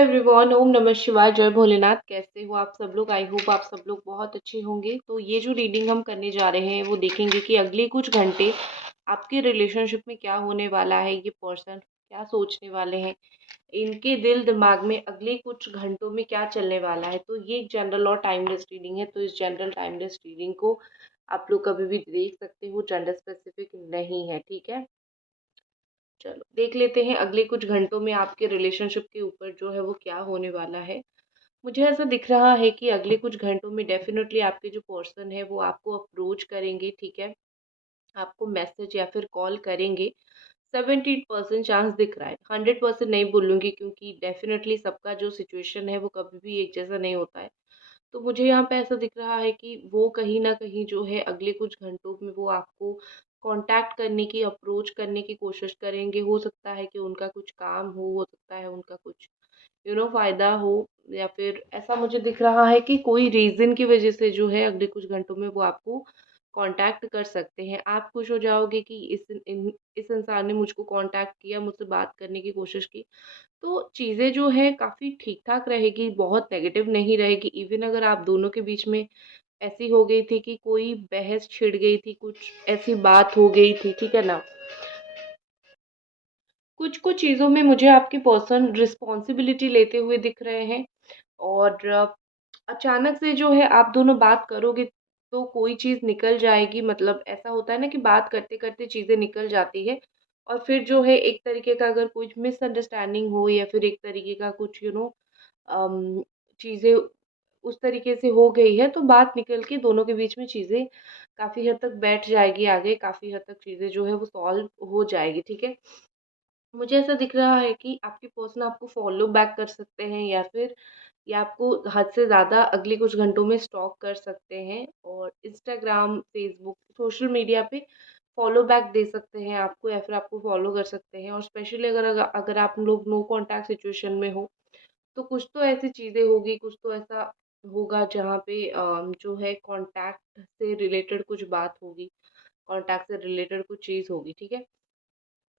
Everyone, ओम नमः शिवाय, जय भोलेनाथ। कैसे हो आप सब लोग? आई होप आप सब लोग बहुत अच्छे होंगे। तो ये जो रीडिंग हम करने जा रहे हैं वो देखेंगे कि अगले कुछ घंटे आपके रिलेशनशिप में क्या होने वाला है, ये पर्सन क्या सोचने वाले हैं, इनके दिल दिमाग में अगले कुछ घंटों में क्या चलने वाला है। तो ये एक जनरल और टाइमलेस रीडिंग है, तो इस जनरल टाइमलेस रीडिंग को आप लोग कभी भी देख सकते हो, जेंडर स्पेसिफिक नहीं है, ठीक है। चलो देख लेते हैं अगले कुछ घंटों में आपके रिलेशनशिप के ऊपर जो है वो क्या होने वाला है। मुझे ऐसा दिख रहा है कि अगले कुछ घंटों में डेफिनेटली आपके जो पर्सन है वो आपको अप्रोच करेंगे, ठीक है। आपको मैसेज या फिर कॉल करेंगे। 70% चांस दिख रहा है, 100% नहीं बोलूँगी, क्योंकि डेफिनेटली सबका जो सिचुएशन है वो कभी भी एक जैसा नहीं होता है। तो मुझे यहाँ पे ऐसा दिख रहा है कि वो कहीं न कहीं जो है अगले कुछ घंटों में वो आपको कॉन्टैक्ट करने की, अप्रोच करने की कोशिश करेंगे। हो सकता है कि उनका कुछ काम हो सकता है उनका कुछ फ़ायदा हो, या फिर ऐसा मुझे दिख रहा है कि कोई रीज़न की वज़ह से जो है अगले कुछ घंटों में वो आपको कॉन्टैक्ट कर सकते हैं। आप खुश हो जाओगे कि इस इंसान ने मुझको कॉन्टैक्ट किया, मुझसे बात करने की कोशिश की। तो चीज़ें जो है काफ़ी ठीक-ठाक रहेगी, बहुत नेगेटिव नहीं रहेगी। इवन अगर आप दोनों के बीच में ऐसी हो गई थी कि कोई बहस छिड़ गई थी, कुछ ऐसी बात हो गई थी, ठीक है ना? कुछ-कुछ चीज़ों में मुझे आपके पर्सन रिस्पॉन्सिबिलिटी लेते हुए दिख रहे हैं, और अचानक से जो है आप दोनों बात करोगे तो कोई चीज़ निकल जाएगी। मतलब ऐसा होता है ना कि बात करते-करते चीज़ें निकल जाती है, और फिर जो है एक तरीके का अगर कुछ मिसअंडरस्टैंडिंग हो या फिर एक तरीके का कुछ अम, चीज़ें उस तरीके से हो गई है, तो बात निकल के दोनों के बीच में चीज़ें काफ़ी हद तक बैठ जाएगी आगे, काफ़ी हद तक चीज़ें जो है वो सॉल्व हो जाएगी, ठीक है। मुझे ऐसा दिख रहा है कि आपके पर्सन आपको फ़ॉलो बैक कर सकते हैं, या फिर ये आपको हद से ज़्यादा अगले कुछ घंटों में स्टॉक कर सकते हैं, और इंस्टाग्राम, फ़ेसबुक, सोशल मीडिया पे फ़ॉलो बैक दे सकते हैं आपको, या फिर आपको फ़ॉलो कर सकते हैं। और स्पेशली अगर आप लोग नो कॉन्टैक्ट सिचुएशन में हो, तो कुछ तो ऐसी चीज़ें होगी, कुछ तो ऐसा होगा जहाँ पे जो है कॉन्टैक्ट से रिलेटेड कुछ बात होगी, कॉन्टैक्ट से रिलेटेड कुछ चीज़ होगी, ठीक है।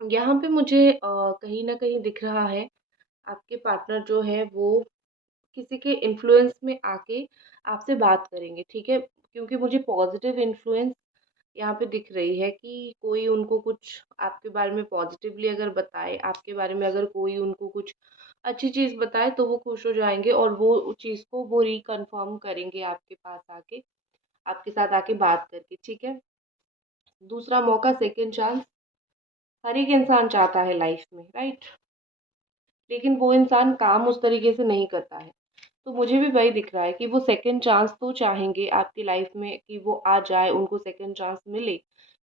यहाँ पे मुझे कहीं न कहीं दिख रहा है आपके पार्टनर जो है वो किसी के इन्फ्लुएंस में आके आपसे बात करेंगे, ठीक है? क्योंकि मुझे पॉज़िटिव इन्फ्लुएंस यहाँ पे दिख रही है कि कोई उनको कुछ आपके बारे में पॉज़िटिवली अगर बताए, आपके बारे में अगर कोई उनको कुछ अच्छी चीज़ बताए तो वो खुश हो जाएँगे, और वो उस चीज़ को वो रिकन्फर्म करेंगे आपके पास आके, आपके साथ आके बात करके, ठीक है? दूसरा मौका, सेकंड चांस हर एक इंसान चाहता है लाइफ़ में, राइट? लेकिन वो इंसान काम उस तरीके से नहीं करता है। तो मुझे भी वही दिख रहा है कि वो सेकंड चांस तो चाहेंगे आपकी लाइफ में कि वो आ जाए, उनको सेकंड चांस मिले।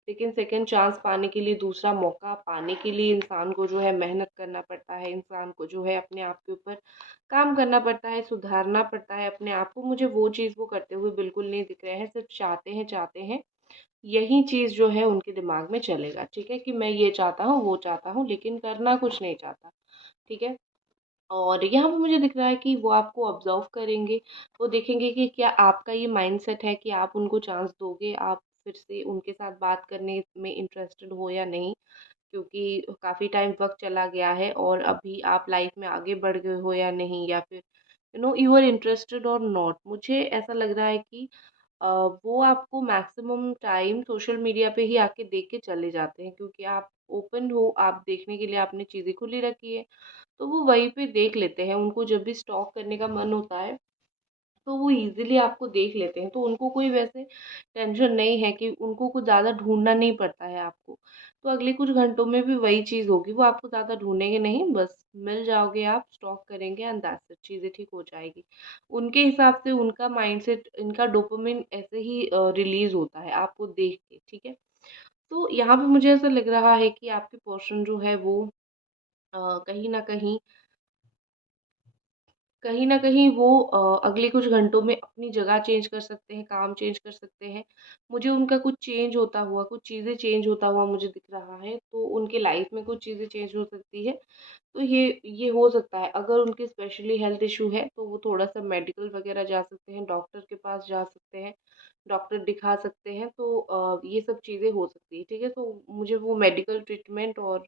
लेकिन सेकंड चांस पाने के लिए, दूसरा मौका पाने के लिए इंसान को जो है मेहनत करना पड़ता है, इंसान को जो है अपने आप के ऊपर काम करना पड़ता है, सुधारना पड़ता है अपने आप को। मुझे वो चीज़ वो करते हुए बिल्कुल नहीं दिख रहे हैं, सिर्फ़ चाहते हैं। यही चीज़ जो है उनके दिमाग में चलेगा, ठीक है? कि मैं ये चाहता हूँ, वो चाहता हूँ, लेकिन करना कुछ नहीं चाहता, ठीक है? और यहाँ पे मुझे दिख रहा है कि वो आपको ऑब्ज़र्व करेंगे, वो देखेंगे कि क्या आपका ये माइंडसेट है कि आप उनको चांस दोगे, आप फिर से उनके साथ बात करने में इंटरेस्टेड हो या नहीं। क्योंकि काफ़ी टाइम वक़्त चला गया है, और अभी आप लाइफ़ में आगे बढ़ गए हो या नहीं, या फिर यू आर इंटरेस्टेड और नॉट। मुझे ऐसा लग रहा है कि वो आपको मैक्सिमम टाइम सोशल मीडिया पे ही आके देख के चले जाते हैं, क्योंकि आप ओपन हो, आप देखने के लिए आपने चीज़ें खुली रखी है। तो वो वहीं पे देख लेते हैं, उनको जब भी स्टॉक करने का मन होता है, तो वो ईज़िली आपको देख लेते हैं। तो उनको कोई वैसे टेंशन नहीं है, कि उनको कुछ ज़्यादा ढूँढना नहीं पड़ता है आपको। तो अगले कुछ घंटों में भी वही चीज़ होगी, वो आपको ज़्यादा ढूँढेंगे नहीं, बस मिल जाओगे आप, स्टॉक करेंगे, एंड दैट्स इट, चीज़ें ठीक हो जाएगी। उनके हिसाब से उनका माइंडसेट, इनका डोपामाइन ऐसे ही रिलीज़ होता है आपको देख के, ठीक है? तो यहाँ पे मुझे ऐसा लग रहा है कि आपके पर्सन जो है वो कहीं न कहीं वो अगले कुछ घंटों में अपनी जगह चेंज कर सकते हैं, काम चेंज कर सकते हैं। मुझे उनका कुछ चेंज होता हुआ, कुछ चीज़ें चेंज होता हुआ मुझे दिख रहा है, तो उनके लाइफ़ में कुछ चीज़ें चेंज हो सकती है। तो ये हो सकता है, अगर उनके स्पेशली हेल्थ इश्यू है, तो वो थोड़ा-सा मेडिकल वगैरह जा सकते हैं, डॉक्टर के पास जा सकते हैं, डॉक्टर दिखा सकते हैं, तो ये सब चीज़ें हो सकती हैं, ठीक है? तो मुझे वो मेडिकल ट्रीटमेंट और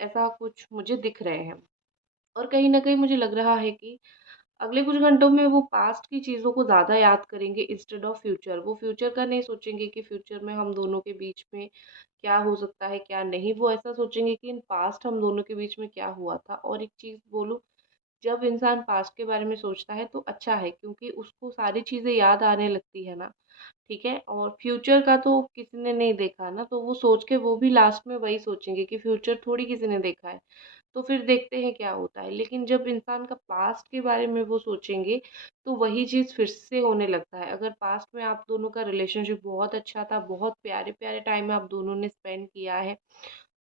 ऐसा कुछ मुझे दिख रहे हैं। और कहीं न कहीं मुझे लग रहा है कि अगले कुछ घंटों में वो पास्ट की चीज़ों को ज़्यादा याद करेंगे इंस्टेड ऑफ फ्यूचर। वो फ्यूचर का नहीं सोचेंगे कि फ्यूचर में हम दोनों के बीच में क्या हो सकता है, क्या नहीं। वो ऐसा सोचेंगे कि इन पास्ट हम दोनों के बीच में क्या हुआ था। और एक चीज़ बोलूँ, जब इंसान पास्ट के बारे में सोचता है तो अच्छा है, क्योंकि उसको सारी चीज़ें याद आने लगती है ना, ठीक है? और फ्यूचर का तो किसी ने नहीं देखा ना, तो वो सोच के वो भी लास्ट में वही सोचेंगे कि फ्यूचर थोड़ी किसी ने देखा है। तो फिर देखते हैं क्या होता है। लेकिन जब इंसान का पास्ट के बारे में वो सोचेंगे, तो वही चीज़ फिर से होने लगता है। अगर पास्ट में आप दोनों का रिलेशनशिप बहुत अच्छा था, बहुत प्यारे-प्यारे टाइम आप दोनों ने स्पेंड किया है,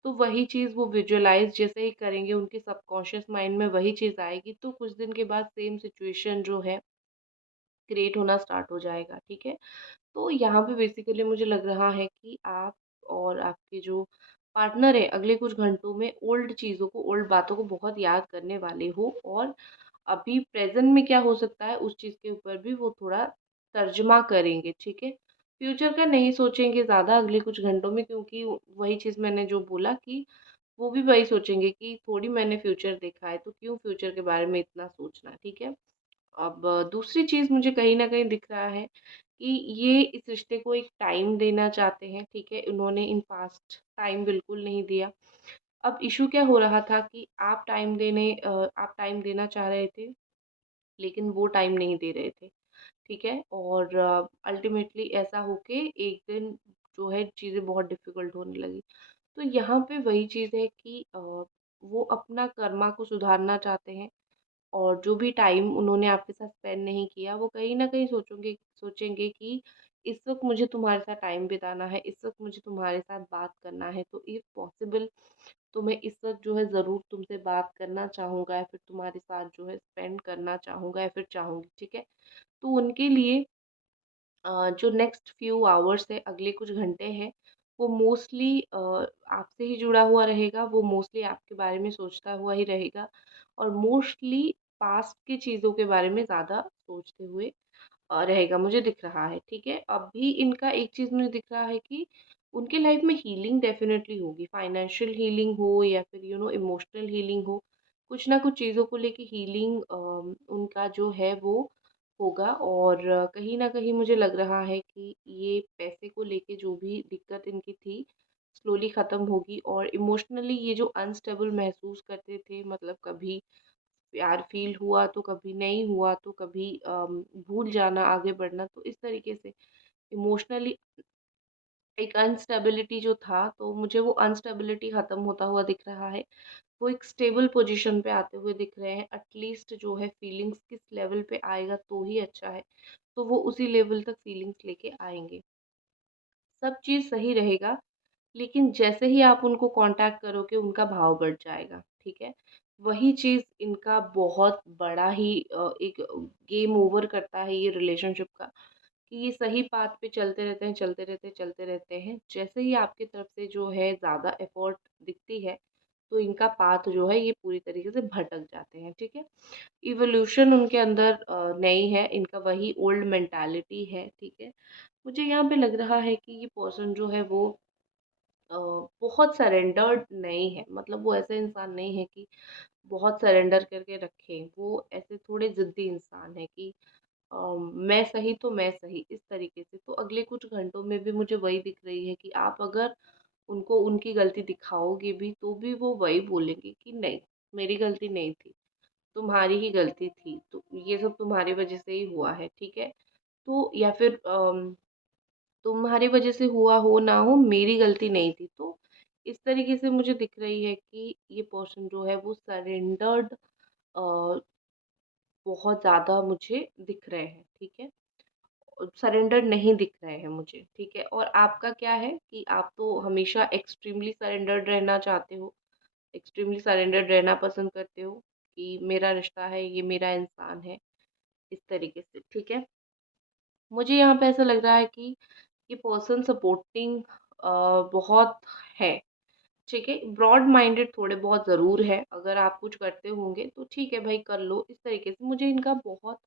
तो वही चीज़ वो विजुअलाइज़ जैसे ही करेंगे, उनके सबकॉन्शियस माइंड में वही चीज़ आएगी, तो कुछ दिन के बाद सेम सिचुएशन जो है क्रिएट होना स्टार्ट हो जाएगा, ठीक है? तो यहाँ पे बेसिकली मुझे लग रहा है कि आप और आपके जो पार्टनर है, अगले कुछ घंटों में ओल्ड चीज़ों को, ओल्ड बातों को बहुत याद करने वाले हो। और अभी प्रेज़ेंट में क्या हो सकता है, उस चीज़ के ऊपर भी वो थोड़ा तर्जमा करेंगे, ठीक है? फ्यूचर का नहीं सोचेंगे ज़्यादा अगले कुछ घंटों में, क्योंकि वही चीज़ मैंने जो बोला कि वो भी वही सोचेंगे कि थोड़ी मैंने फ्यूचर देखा है, तो क्यों फ्यूचर के बारे में इतना सोचना, ठीक है? अब दूसरी चीज़ मुझे कहीं न कहीं दिख रहा है कि ये इस रिश्ते को एक टाइम देना चाहते हैं, ठीक है? उन्होंने इन पास्ट टाइम बिल्कुल नहीं दिया। अब इश्यू क्या हो रहा था कि आप टाइम देना चाह रहे थे, लेकिन वो टाइम नहीं दे रहे थे, ठीक है? और अल्टीमेटली ऐसा होके एक दिन जो है चीज़ें बहुत डिफ़िकल्ट होने लगी। तो यहाँ पे वही चीज़ है कि वो अपना कर्मा को सुधारना चाहते हैं। और जो भी टाइम उन्होंने आपके साथ स्पेंड नहीं किया, वो कहीं न कहीं सोचेंगे कि इस वक़्त मुझे तुम्हारे साथ टाइम बिताना है, इस वक़्त मुझे तुम्हारे साथ बात करना है, तो इफ़ पॉसिबल तो मैं इस वक़्त जो है ज़रूर तुमसे बात करना चाहूँगा, या फिर तुम्हारे साथ जो है स्पेंड करना चाहूँगा या फिर चाहूँगी, ठीक है? तो उनके लिए जो नेक्स्ट फ्यू आवर्स है, अगले कुछ घंटे हैं, वो मोस्टली आपसे ही जुड़ा हुआ रहेगा, वो मोस्टली आपके बारे में सोचता हुआ ही रहेगा, और मोस्टली पास्ट की चीज़ों के बारे में ज़्यादा सोचते हुए रहेगा, मुझे दिख रहा है, ठीक है? अभी इनका एक चीज़ मुझे दिख रहा है कि उनके लाइफ में हीलिंग डेफ़िनेटली होगी, फाइनेंशियल हीलिंग हो या फिर इमोशनल हीलिंग हो, कुछ ना कुछ चीज़ों को लेके हीलिंग उनका जो है वो होगा। और कहीं न कहीं मुझे लग रहा है कि ये पैसे को लेके जो भी दिक्कत इनकी थी, स्लोली ख़त्म होगी। और इमोशनली ये जो अनस्टेबल महसूस करते थे, मतलब कभी प्यार फ़ील हुआ तो कभी नहीं हुआ, तो कभी भूल जाना, आगे बढ़ना, तो इस तरीके से इमोशनली एक अनस्टेबिलिटी जो था, तो मुझे वो अनस्टेबिलिटी ख़त्म होता हुआ दिख रहा है। वो एक स्टेबल पोज़ीशन पे आते हुए दिख रहे हैं। एटलीस्ट जो है फीलिंग्स किस लेवल पे आएगा तो ही अच्छा है, तो वो उसी लेवल तक फीलिंग्स लेके आएँगे। सब चीज़ सही रहेगा, लेकिन जैसे ही आप उनको कॉन्टैक्ट करोगे, उनका भाव बढ़ जाएगा, ठीक है? वही चीज़ इनका बहुत बड़ा ही एक गेम ओवर करता है ये रिलेशनशिप का, कि ये सही पाथ पे चलते रहते हैं, चलते रहते हैं, चलते रहते हैं। जैसे ही आपकी तरफ से जो है ज़्यादा एफ़र्ट दिखती है, तो इनका पाथ जो है ये पूरी तरीके से भटक जाते हैं, ठीक है? इवोल्यूशन उनके अंदर नहीं है, इनका वही ओल्ड मेंटालिटी है, ठीक है? मुझे यहाँ पे लग रहा है कि ये पर्सन जो है वो अ, बहुत सरेंडर्ड नहीं है, मतलब वो ऐसा इंसान नहीं है कि बहुत सरेंडर करके रखे। वो ऐसे थोड़े ज़िद्दी इंसान है कि मैं सही तो मैं सही, इस तरीके से। तो अगले कुछ घंटों में भी मुझे वही दिख रही है कि आप अगर उनको उनकी गलती दिखाओगे भी, तो भी वो वही बोलेंगे कि नहीं, मेरी गलती नहीं थी, तुम्हारी ही गलती थी, तो ये सब तुम्हारी वजह से ही हुआ है, ठीक है? तो या फिर तुम्हारी वजह से हुआ हो ना हो, मेरी गलती नहीं थी। तो इस तरीके से मुझे दिख रही है कि ये पर्सन जो है वो सरेंडर्ड बहुत ज़्यादा मुझे दिख रहे हैं, ठीक है? सरेंडर नहीं दिख रहे हैं मुझे, ठीक है? और आपका क्या है कि आप तो हमेशा एक्सट्रीमली सरेंडर्ड रहना चाहते हो, एक्सट्रीमली सरेंडर्ड रहना पसंद करते हो कि मेरा रिश्ता है, ये मेरा इंसान है, इस तरीके से, ठीक है? मुझे यहाँ पे ऐसा लग रहा है कि ये पर्सन सपोर्टिंग बहुत है, ठीक है? ब्रॉड माइंडेड थोड़े बहुत ज़रूर है, अगर आप कुछ करते होंगे तो ठीक है भाई, कर लो, इस तरीके से। मुझे इनका बहुत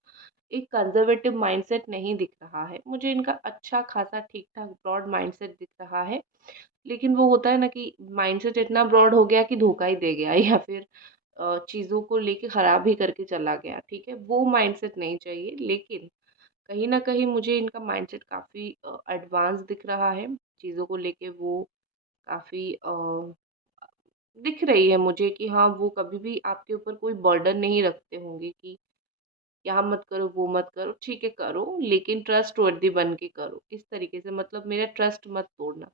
एक कंज़र्वेटिव माइंडसेट नहीं दिख रहा है, मुझे इनका अच्छा खासा ठीक-ठाक ब्रॉड माइंडसेट दिख रहा है। लेकिन वो होता है ना कि माइंडसेट इतना ब्रॉड हो गया कि धोखा ही दे गया, या फिर चीज़ों को लेके ख़राब ही करके चला गया, ठीक है? वो माइंडसेट नहीं चाहिए, लेकिन कहीं न कहीं मुझे इनका माइंडसेट काफ़ी एडवांस दिख रहा है। चीज़ों को लेके वो काफ़ी दिख रही है मुझे कि हाँ, वो कभी भी आपके ऊपर कोई बर्डन नहीं रखते होंगे कि यहाँ मत करो, वो मत करो, ठीक है करो, लेकिन ट्रस्टवर्दी बन के करो। इस तरीके से मतलब मेरा ट्रस्ट मत तोड़ना।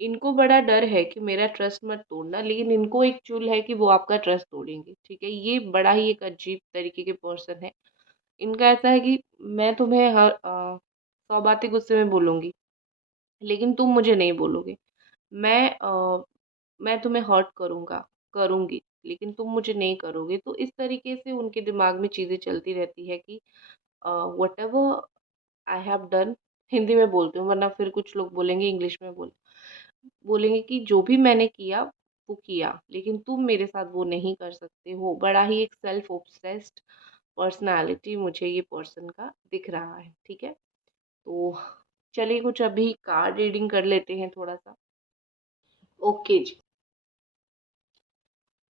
इनको बड़ा डर है कि मेरा ट्रस्ट मत तोड़ना, लेकिन इनको एक चुल है कि वो आपका ट्रस्ट तोड़ेंगे, ठीक है? ये बड़ा ही एक अजीब तरीके के पर्सन है। इनका ऐसा है कि मैं तुम्हें 100 बातें गुस्से में बोलूँगी, लेकिन तुम मुझे नहीं बोलोगे। मैं मैं तुम्हें हर्ट करूँगी, लेकिन तुम मुझे नहीं करोगे। तो इस तरीके से उनके दिमाग में चीज़ें चलती रहती है कि whatever I have done, Hindi में बोलती हूँ वरना फिर कुछ लोग बोलेंगे इंग्लिश में बोलेंगे कि जो भी मैंने किया वो किया, लेकिन तुम मेरे साथ वो नहीं कर सकते हो। बड़ा ही एक सेल्फ ऑब्सेस्ड पर्सनालिटी मुझे ये पर्सन का दिख रहा है, ठीक है? तो चलिए कुछ अभी कार्ड रीडिंग कर लेते हैं थोड़ा सा। ओके जी,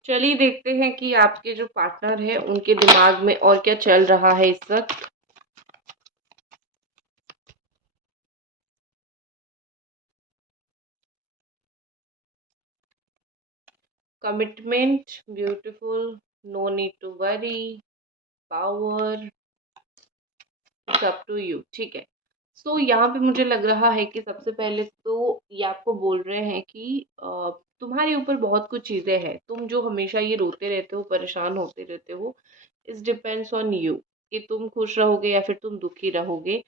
चलिए देखते हैं कि आपके जो पार्टनर है उनके दिमाग में और क्या चल रहा है इस वक्त। Commitment, beautiful, no need to worry, power, it's up to you, ठीक है? सो यहाँ पे मुझे लग रहा है कि सबसे पहले तो ये आपको बोल रहे हैं कि तुम्हारे ऊपर बहुत कुछ चीज़ें हैं। तुम जो हमेशा ये रोते रहते हो, परेशान होते रहते हो, इट्स डिपेंड्स ऑन यू कि तुम खुश रहोगे या फिर तुम दुखी रहोगे।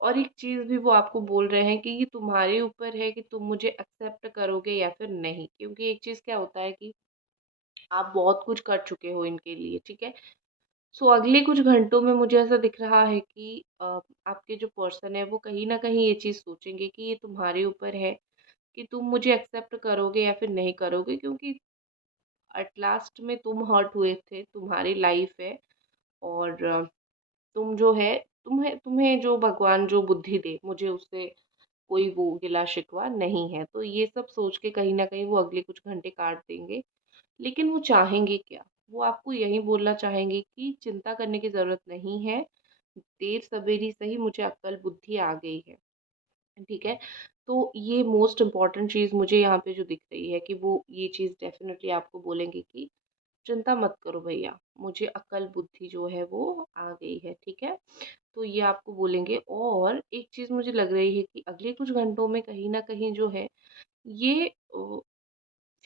और एक चीज़ भी वो आपको बोल रहे हैं कि ये तुम्हारे ऊपर है कि तुम मुझे एक्सेप्ट करोगे या फिर नहीं। क्योंकि एक चीज़ क्या होता है कि आप बहुत कुछ कर चुके हो इनके लिए, ठीक है? सो अगले कुछ घंटों में मुझे ऐसा दिख रहा है कि आपके जो पर्सन है वो कहीं न कहीं ये चीज़ सोचेंगे कि ये तुम्हारे ऊपर है कि तुम मुझे एक्सेप्ट करोगे या फिर नहीं करोगे, क्योंकि एट लास्ट में तुम हर्ट हुए थे, तुम्हारी लाइफ है। और तुम जो है तुम्हें तुम्हें जो भगवान जो बुद्धि दे, मुझे उससे कोई वो गिला-शिकवा नहीं है। तो ये सब सोच के कहीं न कहीं वो अगले कुछ घंटे काट देंगे। लेकिन वो चाहेंगे क्या? वो आपको यही बोलना चाहेंगे कि चिंता करने की ज़रूरत नहीं है, देर-सवेर ही सही मुझे अक्ल बुद्धि आ गई है, ठीक है? तो ये मोस्ट इम्पोर्टेंट चीज़ मुझे यहाँ पे जो दिख रही है कि वो ये चीज़ डेफ़िनेटली आपको बोलेंगे कि चिंता मत करो भैया, मुझे अक्ल बुद्धि जो है वो आ गई है, ठीक है? तो ये आपको बोलेंगे। और एक चीज़ मुझे लग रही है कि अगले कुछ घंटों में कहीं न कहीं जो है ये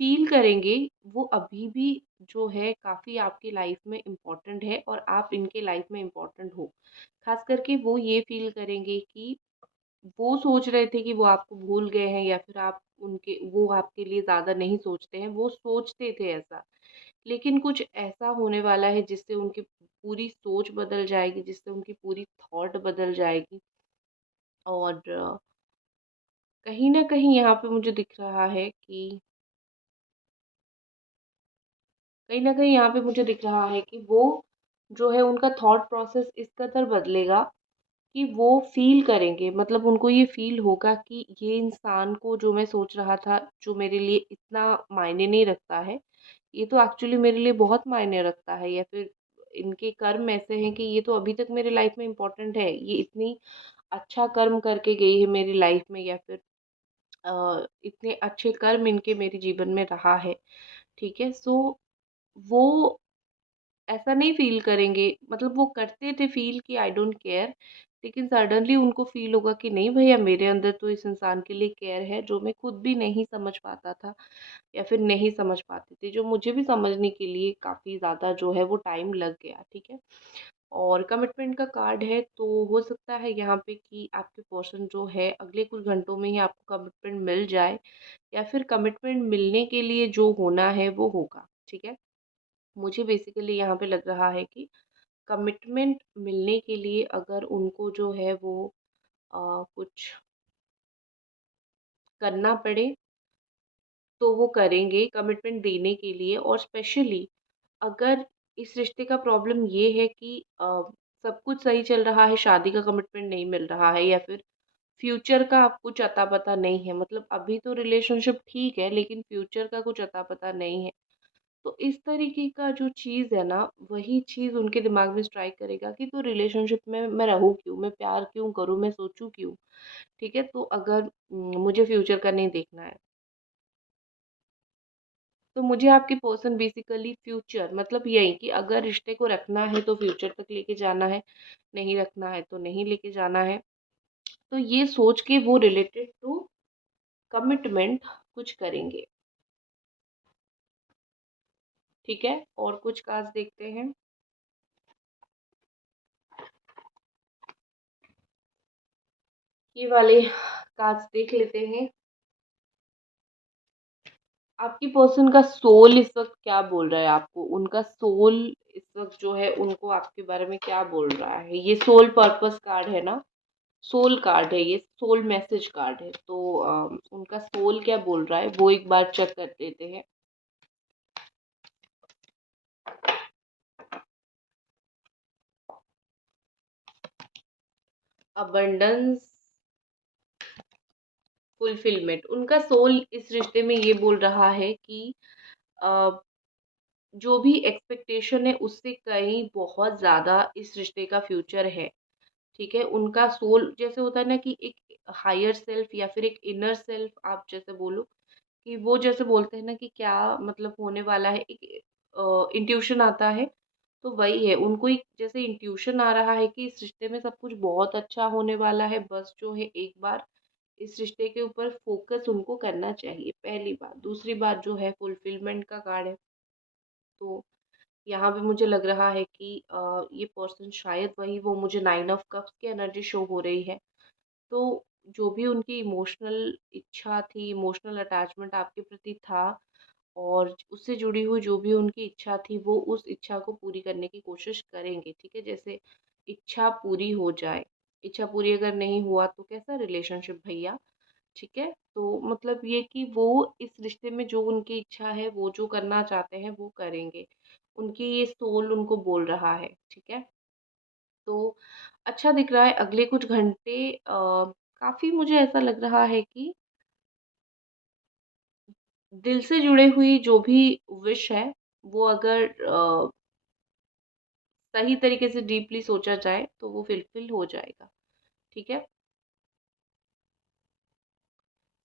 फ़ील करेंगे, वो अभी भी जो है काफ़ी आपकी लाइफ़ में इम्पोर्टेंट है और आप इनके लाइफ़ में इम्पोर्टेंट हो। ख़ास करके वो ये फ़ील करेंगे कि वो सोच रहे थे कि वो आपको भूल गए हैं या फिर आप उनके वो आपके लिए ज़्यादा नहीं सोचते हैं, वो सोचते थे ऐसा। लेकिन कुछ ऐसा होने वाला है जिससे उनकी पूरी सोच बदल जाएगी, जिससे उनकी पूरी थॉट बदल जाएगी। और कहीं न कहीं यहाँ पे मुझे दिख रहा है कि कहीं न कहीं यहाँ पे मुझे दिख रहा है कि वो जो है उनका थॉट प्रोसेस इस कदर बदलेगा कि वो फ़ील करेंगे, मतलब उनको ये फ़ील होगा कि ये इंसान को जो मैं सोच रहा था, जो मेरे लिए इतना मायने नहीं रखता है, ये तो एक्चुअली मेरे लिए बहुत मायने रखता है। या फिर इनके कर्म ऐसे हैं कि ये तो अभी तक मेरे लाइफ़ में इम्पोर्टेंट है। ये इतनी अच्छा कर्म करके गई है मेरी लाइफ़ में, या फिर इतने अच्छे कर्म इनके मेरे जीवन में रहा है, ठीक है? सो वो ऐसा नहीं फ़ील करेंगे, मतलब वो करते थे फ़ील कि आई डोंट केयर, लेकिन सडनली उनको फ़ील होगा कि नहीं भैया, मेरे अंदर तो इस इंसान के लिए केयर है जो मैं खुद भी नहीं समझ पाता था या फिर नहीं समझ पाती थी, जो मुझे भी समझने के लिए काफ़ी ज़्यादा जो है वो टाइम लग गया, ठीक है? और कमिटमेंट का कार्ड है, तो हो सकता है यहाँ पे कि आपके पर्सन जो है अगले कुछ घंटों में ही आपको कमिटमेंट मिल जाए, या फिर कमिटमेंट मिलने के लिए जो होना है वो होगा, ठीक है? मुझे बेसिकली यहाँ पे लग रहा है कि कमिटमेंट मिलने के लिए अगर उनको जो है वो कुछ करना पड़े तो वो करेंगे कमिटमेंट देने के लिए। और स्पेशली अगर इस रिश्ते का प्रॉब्लम ये है कि सब कुछ सही चल रहा है, शादी का कमिटमेंट नहीं मिल रहा है, या फिर फ्यूचर का आपको कुछ अता पता नहीं है, मतलब अभी तो रिलेशनशिप ठीक है लेकिन फ्यूचर का कुछ अता पता नहीं है, तो इस तरीके का जो चीज़ है ना, वही चीज़ उनके दिमाग में स्ट्राइक करेगा कि तो रिलेशनशिप में मैं रहूँ क्यों, मैं प्यार क्यों करूँ, मैं सोचूँ क्यों। ठीक है, तो अगर मुझे फ्यूचर का नहीं देखना है, तो मुझे आपकी पर्सन बेसिकली फ्यूचर मतलब यही कि अगर रिश्ते को रखना है तो फ्यूचर तक लेके जाना है, नहीं रखना है तो नहीं लेके जाना है। तो ये सोच के वो रिलेटेड टू कमिटमेंट कुछ करेंगे। ठीक है, और कुछ कार्ड्स देखते हैं। ये वाले कार्ड्स देख लेते हैं। आपकी पर्सन का सोल इस वक्त क्या बोल रहा है आपको, उनका सोल इस वक्त जो है उनको आपके बारे में क्या बोल रहा है। ये सोल पर्पस कार्ड है ना, सोल कार्ड है, ये सोल मैसेज कार्ड है। तो उनका सोल क्या बोल रहा है वो एक बार चेक कर लेते हैं। अबंडेंस, फुलफिलमेंट, उनका सोल इस रिश्ते में ये बोल रहा है कि अ, जो भी एक्सपेक्टेशन है उससे कहीं बहुत ज़्यादा इस रिश्ते का फ्यूचर है। ठीक है, उनका सोल जैसे होता है ना कि एक हायर सेल्फ या फिर एक इनर सेल्फ आप जैसे बोलो कि वो जैसे बोलते हैं ना कि क्या मतलब होने वाला है, एक इंट्यूशन आता है। तो वही है, उनको एक जैसे इंट्यूशन आ रहा है कि इस रिश्ते में सब कुछ बहुत अच्छा होने वाला है, बस जो है एक बार इस रिश्ते के ऊपर फोकस उनको करना चाहिए, पहली बात। दूसरी बात जो है फुलफिलमेंट का कार्ड है। तो यहाँ पे मुझे लग रहा है कि ये पर्सन शायद वही वो मुझे 9 ऑफ कप्स की एनर्जी शो हो रही है। तो जो भी उनकी इमोशनल इच्छा थी, इमोशनल अटैचमेंट आपके प्रति था और उससे जुड़ी हुई जो भी उनकी इच्छा थी, वो उस इच्छा को पूरी करने की कोशिश करेंगे। ठीक है, जैसे इच्छा पूरी हो जाए, इच्छा पूरी अगर नहीं हुआ तो कैसा रिलेशनशिप भैया। ठीक है, तो मतलब ये कि वो इस रिश्ते में जो उनकी इच्छा है, वो जो करना चाहते हैं वो करेंगे। उनकी ये सोल उनको बोल रहा है। ठीक है, तो अच्छा दिख रहा है अगले कुछ घंटे। काफ़ी मुझे ऐसा लग रहा है कि दिल से जुड़े हुई जो भी विश है, वो अगर सही तरीके से डीपली सोचा जाए तो वो फुलफिल हो जाएगा। ठीक है,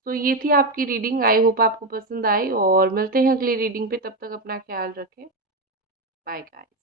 तो ये थी आपकी रीडिंग। आई होप आपको पसंद आई और मिलते हैं अगली रीडिंग पे। तब तक अपना ख्याल रखें। Bye guys.